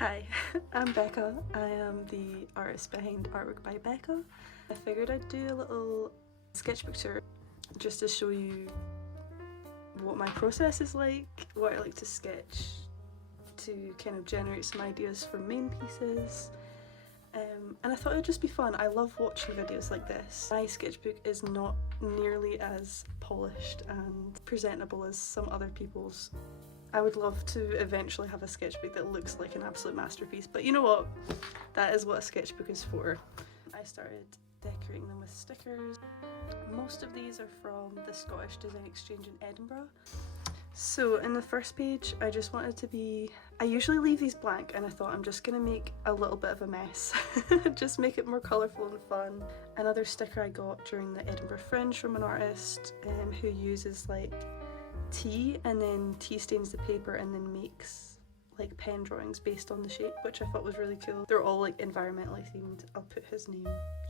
Hi, I'm Becca. I am the artist behind Artwork by Becca. I figured I'd do a little sketchbook tour just to show you what my process is like, what I like to sketch to kind of generate some ideas for main pieces. And I thought it would just be fun. I love watching videos like this. My sketchbook is not nearly as polished and presentable as some other people's. I would love to eventually have a sketchbook that looks like an absolute masterpiece, but you know what? That is what a sketchbook is for. I started decorating them with stickers. Most of these are from the Scottish Design Exchange in Edinburgh. So in the first page, I just wanted to be... I usually leave these blank, and I thought I'm just going to make a little bit of a mess. Just make it more colourful and fun. Another sticker I got during the Edinburgh Fringe from an artist who uses like tea and then tea stains the paper and then makes like pen drawings based on the shape, which I thought was really cool. They're all like environmentally themed. I'll put his name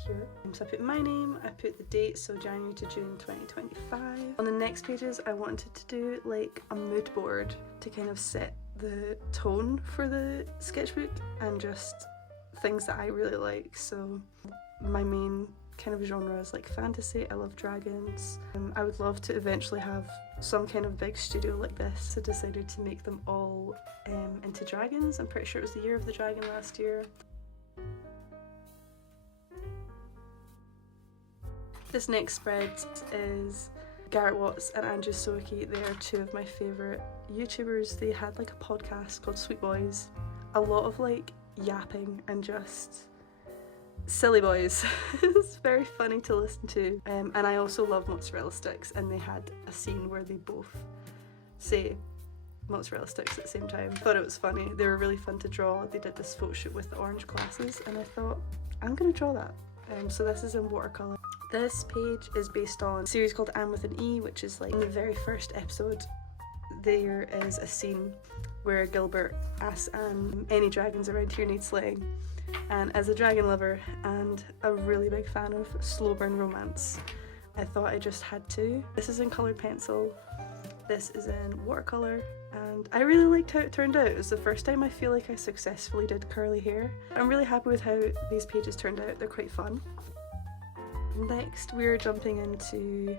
here. So I put my name, I put the date, so January to June 2025. On the next pages I wanted to do like a mood board to kind of set the tone for the sketchbook and just things that I really like. So my main kind of genre is like fantasy. I love dragons. I would love to eventually have some kind of big studio like this. So I decided to make them all into dragons. I'm pretty sure it was the year of the dragon last year. This next spread is Garrett Watts and Andrew Soaki. They are two of my favourite YouTubers. They had like a podcast called Sweet Boys. A lot of like yapping and just silly boys. It's very funny to listen to. And I also love mozzarella sticks, and they had a scene where they both say mozzarella sticks at the same time. I thought it was funny. They were really fun to draw. They did this photo shoot with the orange glasses and I thought, I'm gonna draw that. So this is in watercolour. This page is based on a series called Anne with an E, which is like in the very first episode there is a scene where Gilbert asks Anne, any dragons around here need slaying? And as a dragon lover and a really big fan of slow burn romance, I thought I just had to. This is in coloured pencil, this is in watercolour, and I really liked how it turned out. It was the first time I feel like I successfully did curly hair. I'm really happy with how these pages turned out, they're quite fun. Next we're jumping into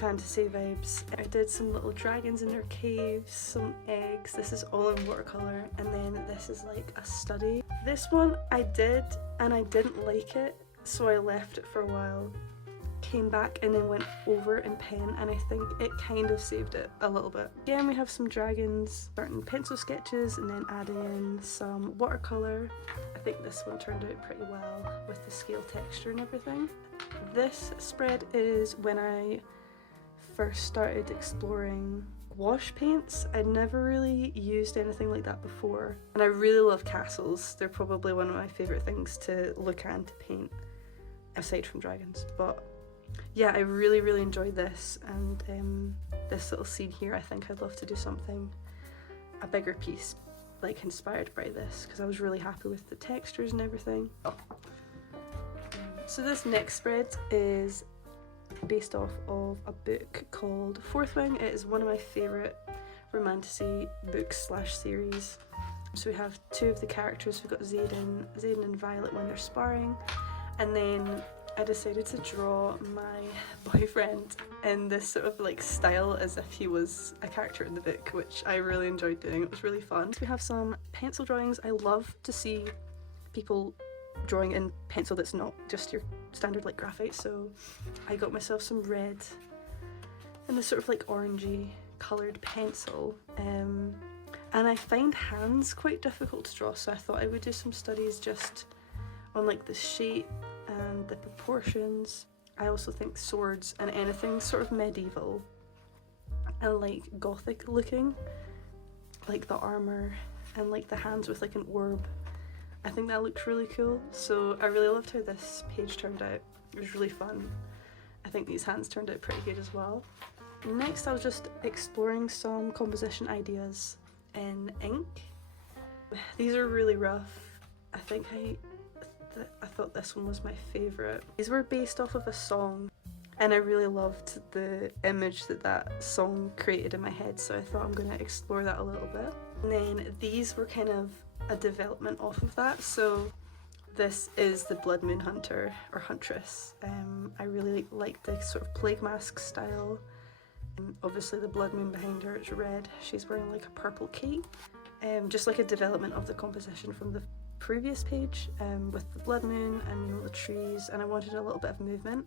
fantasy vibes. I did some little dragons in their caves, some eggs. This is all in watercolour, and then this is like a study. This one I did and I didn't like it, so I left it for a while, came back and then went over in pen, and I think it kind of saved it a little bit. Again, we have some dragons, starting pencil sketches and then adding in some watercolour. I think this one turned out pretty well with the scale texture and everything. This spread is when I first started exploring wash paints. I'd never really used anything like that before, and I really love castles. They're probably one of my favourite things to look at and to paint, aside from dragons. But yeah, I really enjoyed this, and this little scene here, I think I'd love to do something, a bigger piece, like inspired by this, because I was really happy with the textures and everything. So this next spread is based off of a book called Fourth Wing. It is one of my favourite romantasy books slash series. So we have two of the characters. We've got Xaden and Violet when they're sparring, and then I decided to draw my boyfriend in this sort of like style as if he was a character in the book, which I really enjoyed doing. It was really fun. So we have some pencil drawings. I love to see people drawing in pencil that's not just your standard like graphite, so I got myself some red and this sort of like orangey coloured pencil, and I find hands quite difficult to draw, so I thought I would do some studies just on like the shape and the proportions. I also think swords and anything sort of medieval and like gothic looking, like the armour and like the hands with like an orb, I think that looked really cool. So I really loved how this page turned out. It was really fun. I think these hands turned out pretty good as well. Next I was just exploring some composition ideas in ink. These are really rough. I think I thought this one was my favourite. These were based off of a song, and I really loved the image that that song created in my head, so I thought I'm going to explore that a little bit. And then these were kind of a development off of that. So this is the Blood Moon Hunter or Huntress. I really like the sort of plague mask style. Obviously the blood moon behind her is red. She's wearing like a purple cape. Just like a development of the composition from the previous page, with the blood moon and, you know, the trees, and I wanted a little bit of movement.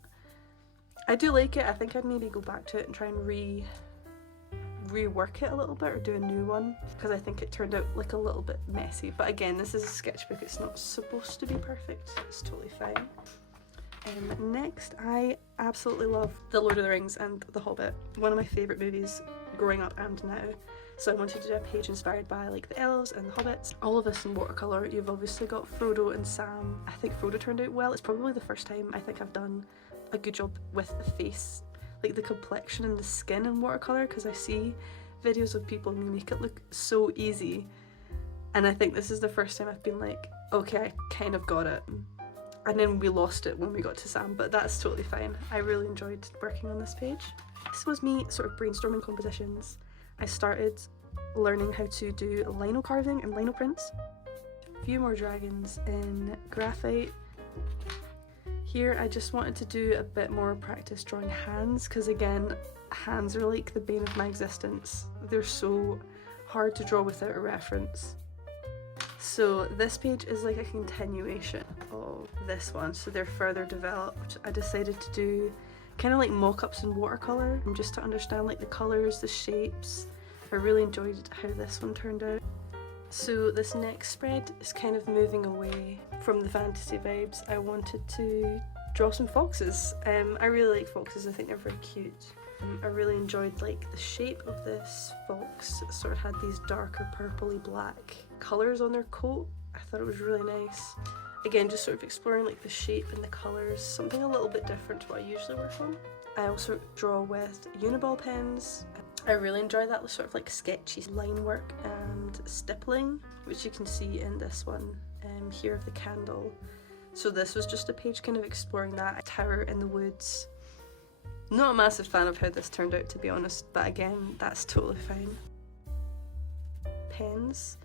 I do like it. I think I'd maybe go back to it and try and rework it a little bit, or do a new one, because I think it turned out like a little bit messy. But again, this is a sketchbook, it's not supposed to be perfect, it's totally fine. Next, I absolutely love The Lord of the Rings and The Hobbit, one of my favourite movies growing up and now. So I wanted to do a page inspired by like the elves and the hobbits. All of this in watercolour. You've obviously got Frodo and Sam. I think Frodo turned out well. It's probably the first time I think I've done a good job with the face, like the complexion and the skin in watercolour, because I see videos of people and they make it look so easy, and I think this is the first time I've been like, okay, I kind of got it. And then we lost it when we got to Sam, but that's totally fine. I really enjoyed working on this page. This was me sort of brainstorming compositions. I started learning how to do lino carving and lino prints. A few more dragons in graphite. Here I just wanted to do a bit more practice drawing hands, because again, hands are like the bane of my existence. They're so hard to draw without a reference. So this page is like a continuation of this one, so they're further developed. I decided to do kind of like mock-ups in watercolour, just to understand like the colours, the shapes. I really enjoyed how this one turned out. So this next spread is kind of moving away from the fantasy vibes. I wanted to draw some foxes. I really like foxes, I think they're very cute. I really enjoyed like the shape of this fox. It sort of had these darker purpley black colours on their coat. I thought it was really nice. Again, just sort of exploring like the shape and the colours, something a little bit different to what I usually work on. I also draw with Uniball pens. I really enjoy that sort of like sketchy line work and stippling, which you can see in this one here of the candle. So this was just a page kind of exploring that. Tower in the woods. Not a massive fan of how this turned out, to be honest, but again, that's totally fine. Pens,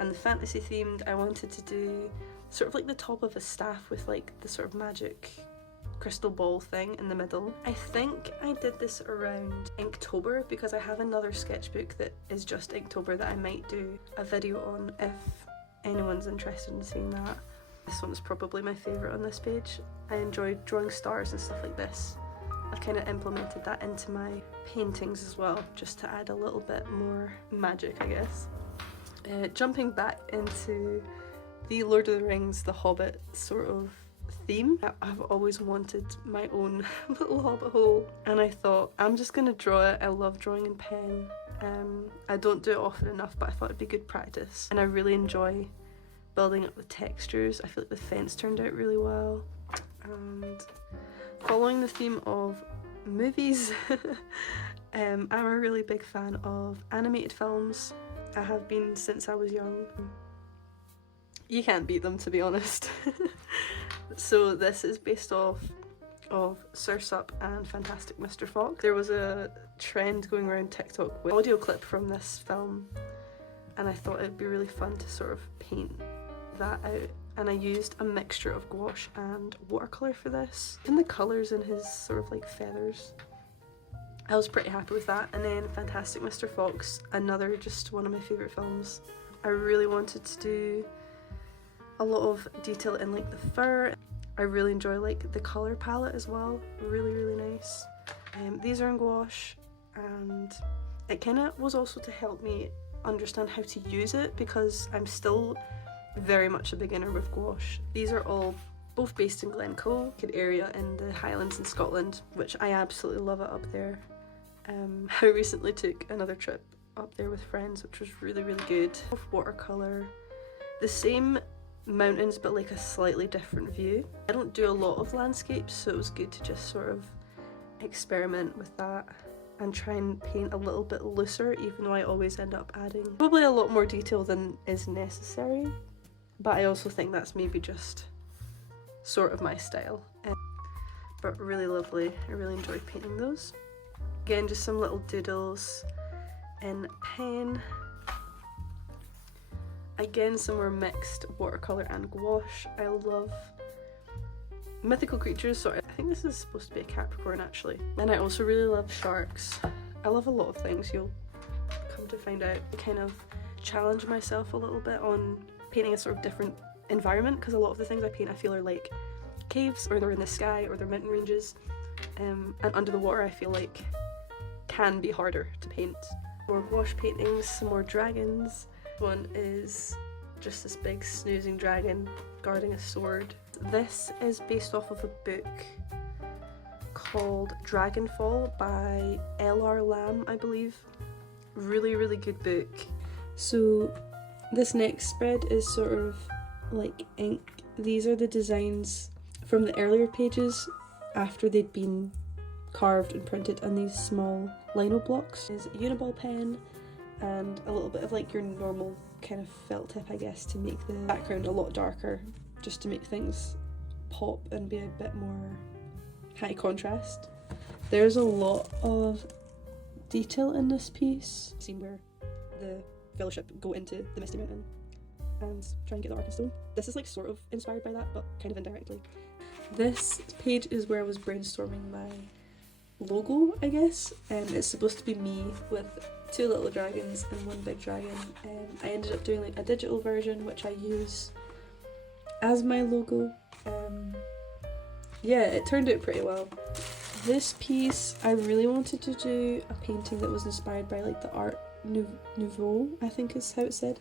and the fantasy themed, I wanted to do sort of like the top of a staff with like the sort of magic crystal ball thing in the middle. I think I did this around Inktober, because I have another sketchbook that is just Inktober that I might do a video on if anyone's interested in seeing that. This one is probably my favourite on this page. I enjoyed drawing stars and stuff like this. I've kind of implemented that into my paintings as well, just to add a little bit more magic, I guess. Jumping back into the Lord of the Rings, the Hobbit sort of theme. I've always wanted my own little hobbit hole, and I thought I'm just gonna draw it. I love drawing in pen. I don't do it often enough, but I thought it'd be good practice, and I really enjoy building up the textures. I feel like the fence turned out really well, and following the theme of movies, I'm a really big fan of animated films. I have been since I was young. You can't beat them, to be honest. So this is based off of Sursup and Fantastic Mr. Fox. There was a trend going around TikTok with an audio clip from this film, and I thought it'd be really fun to sort of paint that out. And I used a mixture of gouache and watercolour for this. And the colours in his sort of like feathers, I was pretty happy with that. And then Fantastic Mr. Fox, another just one of my favourite films. I really wanted to do a lot of detail in like the fur. I really enjoy like the colour palette as well, really nice. These are in gouache, and it kind of was also to help me understand how to use it, because I'm still very much a beginner with gouache. These are all both based in Glencoe, an area in the Highlands in Scotland, which I absolutely love it up there. I recently took another trip up there with friends, which was really good. Watercolour, the same mountains but like a slightly different view. I don't do a lot of landscapes, so it was good to just sort of experiment with that and try and paint a little bit looser, even though I always end up adding probably a lot more detail than is necessary. But I also think that's maybe just sort of my style. But really lovely. I really enjoyed painting those. Again, just some little doodles in pen. Again, somewhere mixed watercolour and gouache. I love mythical creatures, so I think this is supposed to be a Capricorn actually. And I also really love sharks. I love a lot of things, you'll come to find out. I kind of challenge myself a little bit on painting a sort of different environment, because a lot of the things I paint I feel are like caves, or they're in the sky, or they're mountain ranges, and under the water I feel like can be harder to paint. More gouache paintings, some more dragons. One is just this big snoozing dragon guarding a sword. This is based off of a book called Dragonfall by L.R. Lamb, I believe. Really good book. So this next spread is sort of like ink. These are the designs from the earlier pages after they'd been carved and printed on these small lino blocks. There's a uniball pen and a little bit of like your normal kind of felt tip, I guess, to make the background a lot darker, just to make things pop and be a bit more high contrast. There's a lot of detail in this piece. Scene where the fellowship go into the Misty Mountain and try and get the Arkenstone. This is like sort of inspired by that, but kind of indirectly. This page is where I was brainstorming my logo, I guess, and it's supposed to be me with two little dragons and one big dragon. I ended up doing like a digital version which I use as my logo. Yeah, it turned out pretty well. This piece, I really wanted to do a painting that was inspired by like the Art Nouveau, I think is how it's said.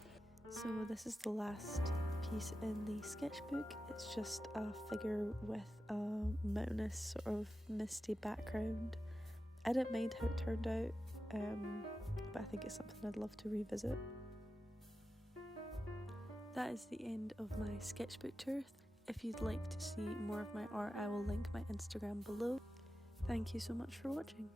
So this is the last piece in the sketchbook. It's just a figure with a mountainous sort of misty background. I didn't mind how it turned out, but I think it's something I'd love to revisit. That is the end of my sketchbook tour. If you'd like to see more of my art, I will link my Instagram below. Thank you so much for watching.